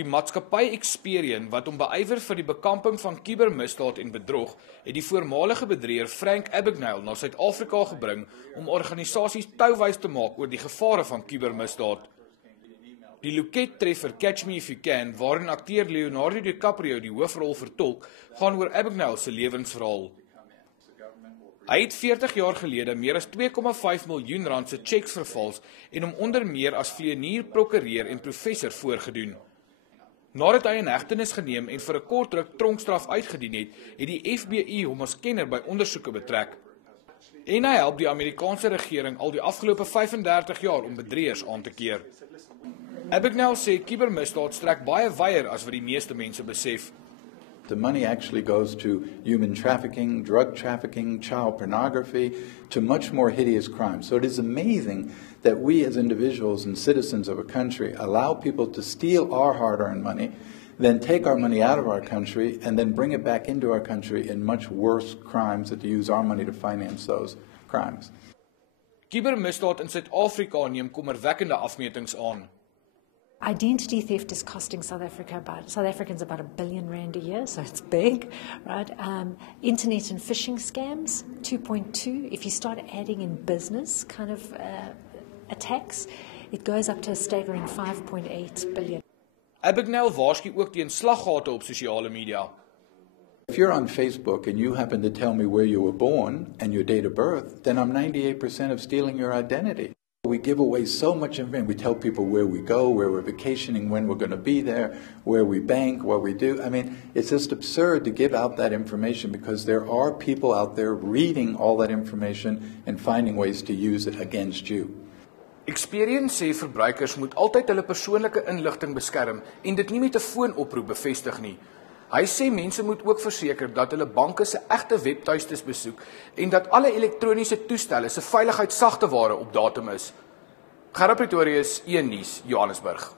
Die maatskappy Experian, wat hom beywer vir die bekamping van kubermisdaad en bedrog, het die voormalige bedrieër Frank Abagnale na Suid-Afrika gebring om organisasies touwys te maak oor die gevare van kubermisdaad. Die Loket-treffer Catch Me If You Can, waarin akteur Leonardo DiCaprio die hoofrol vertolk, gaan oor Abagnale se lewensverhaal. Hy het 40 jaar gelede meer as 2,5 miljoen rand se cheques vervals en hom onder meer as vleienier, prokureur en professor voorgedoen. Nadat hy in hegtenis geneem en vir 'n kort ruk tronkstraf uitgedien het, het die FBI hom as kenner by ondersoeke betrek. En hy help die Amerikaanse regering al die afgelope 35 jaar om bedrieërs aan te keer. Abagnale sê kubermisdaad strek baie wyer as wat die meeste mense besef. The money actually goes to human trafficking, drug trafficking, child pornography, to much more hideous crimes. So it is amazing that we as individuals and citizens of a country allow people to steal our hard-earned money, then take our money out of our country, and then bring it back into our country in much worse crimes that use our money to finance those crimes. Kubermisdaad in Suid-Afrika neem kommerwekkende afmetings aan. Identity theft is costing South Africans about R1 billion a year, so it's big, right? Internet and phishing scams, 2.2. If you start adding in business kind of attacks, it goes up to a staggering 5.8 billion. Abagnale waarsku ook teen slaggate op sosiale media. If you're on Facebook and you happen to tell me where you were born and your date of birth, then I'm 98% of stealing your identity. We give away so much information. We tell people where we go, where we're vacationing, when we're going to be there, where we bank, what we do. I mean, it's just absurd to give out that information because there are people out there reading all that information and finding ways to use it against you. Experian sê verbruikers moet altyd hulle persoonlike inligting beskerm en dit nie met 'n foonoproep bevestig nie. Hy sê mense moet ook verseker dat hulle banke se egte webtuistes besoek en dat alle elektroniese toestelle se veiligheidssagteware op datum is. Gerard Pretorius, 1 Nuus, Johannesburg.